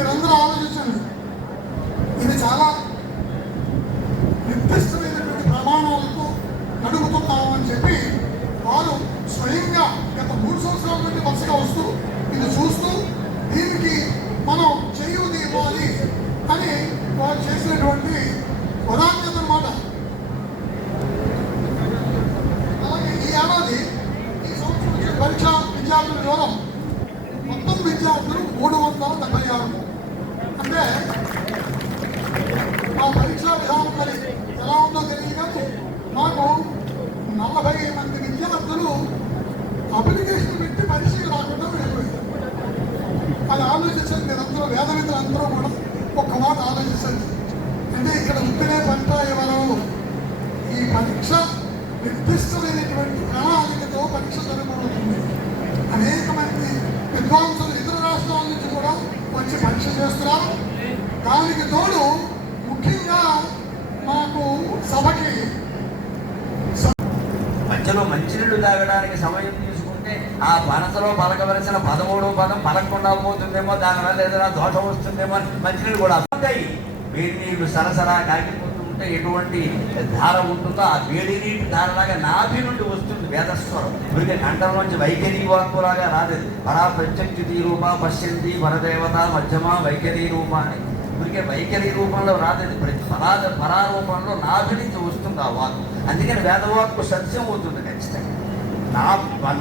మీరందరూ ఆలోచించండి. ఇది చాలా నిర్దిష్టమైనటువంటి ప్రమాణాలతో నడుపుతున్నాము అని చెప్పి వారు స్వయంగా గత 3 సంవత్సరాల నుండి వరుసగా వస్తూ ఇది చూస్తూ దీనికి మనం చేయూత ఇవ్వాలి అని వారు చేసినటువంటి ఉదాహరణ అన్నమాట. అలాగే ఈ ఏడాది ఈ సంవత్సరం పరీక్ష విద్యార్థుల వివరం మొత్తం విద్యార్థులు 376. అంటే ఆ పరీక్షా విధానం మరి ఎలా ఉందో తెలియదు, కానీ మాకు 40 మంది విద్యార్థులు అప్లికేషన్ పెట్టి పరీక్షలు రాకుండా వెళ్ళిపోయారు. అది ఆలోచించండి. మీరందరూ వేదవిద్యులందరూ కూడా ఒక్క మాట ఆలోచించండి. అంటే ఇక్కడ ఉంటేనే పంట ఎవరు ఈ పరీక్ష నిర్దిష్టమైనటువంటి ప్రణాళికతో పరీక్ష జరగబడుతుంది. అనేక మంది విద్వాంసులు ఇతర రాష్ట్రాల నుంచి కూడా వచ్చి పరీక్ష చేస్తున్నారు. దానికి తోడు ముఖ్యంగా మాకు సభకి మధ్యలో మంచినీళ్ళు తాగడానికి సమయం తీసుకుంటే ఆ పనసలో పలకవలసిన 13వ పదం పలకకుండా పోతుందేమో, దానివల్ల ఏదైనా దోషం వస్తుందేమో మంచినీళ్ళు కూడా ఉంటాయి. వేడి నీళ్లు సరసరా కాగిపోతుంటే ఎటువంటి ధార ఉంటుందో ఆ వేడి నీటి ధారలాగా నాభి నుండి వస్తుంది వేదస్వరం. వీరికి కంఠం నుంచి వైఖరి వాక్కులాగా రాలేదు. పరా ప్రత్యక్షి రూప పశ్యంతి వరదేవత మధ్యమ వైఖరి రూప అని వీరికి వైఖరి రూపంలో రాలేదు. పరారూపంలో నాభి నుంచి వస్తుంది ఆ వాక్కు. అందుకని వేదవాక్కు సత్యం అవుతుంది ఖచ్చితంగా.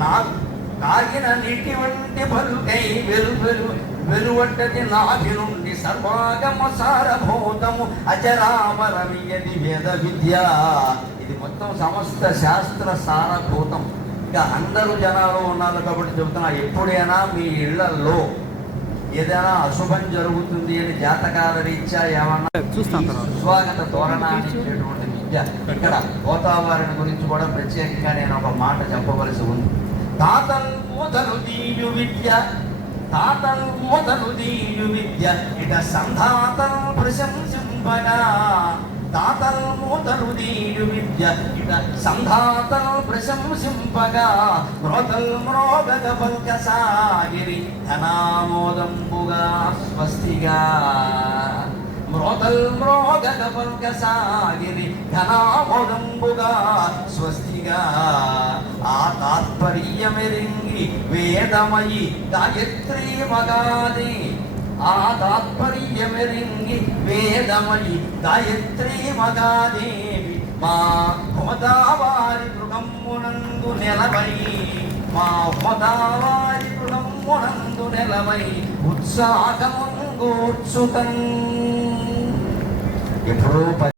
నా తాగిన నీటి వంటి పలుకై వెలువట్టది నాభి నుండి సర్వాగమ సారభూతము అచరామరమియది వేద విద్య. ఇది మొత్తం సమస్త శాస్త్ర సారభూతం. ఇంకా అందరూ జనాలు ఉన్నారు కాబట్టి చెబుతున్నా, ఎప్పుడైనా మీ ఇళ్లలో ఏదైనా అశుభం జరుగుతుంది అని జాతకాల రీత్యా ఏమన్నా స్వాగత తోరణాన్ని ఇచ్చేటువంటి విద్య. ఇక్కడ గోదావరిని గురించి కూడా ప్రత్యేకంగా నేను ఒక మాట చెప్పవలసి ఉంది. తాతలు మొదలు దీయు విద్య, తాతలు మొదలు దీయు విద్య ఇక సంధాతలు ప్రశంసింపగా, తాతలు మొదలు దీయు విద్య ఇక సంధాతలు ప్రశంసింపగా, మ్రోతల్ మ్రోగగ పల్క సాగిరి ధనామోదంబుగా స్వస్తిగా. మ్రోతల్ మ్రోగగ పల్క సాగిరి ధనామోదంబుగా స్వస్తిగా. ఆ తాత్పర్యమెరింగి వేదమయి గాయత్రీ మగాది, ఆ తాత్పర్యమెరింగి వేదమయి గాయత్రీ మగాదేవి. మా గోదావారి గృహమ్మునందు నెలవై, మా గోదావారి గృహమ్మునందు నెలవై ఉత్సాహము గూర్చుతన్. ఎప్పుడో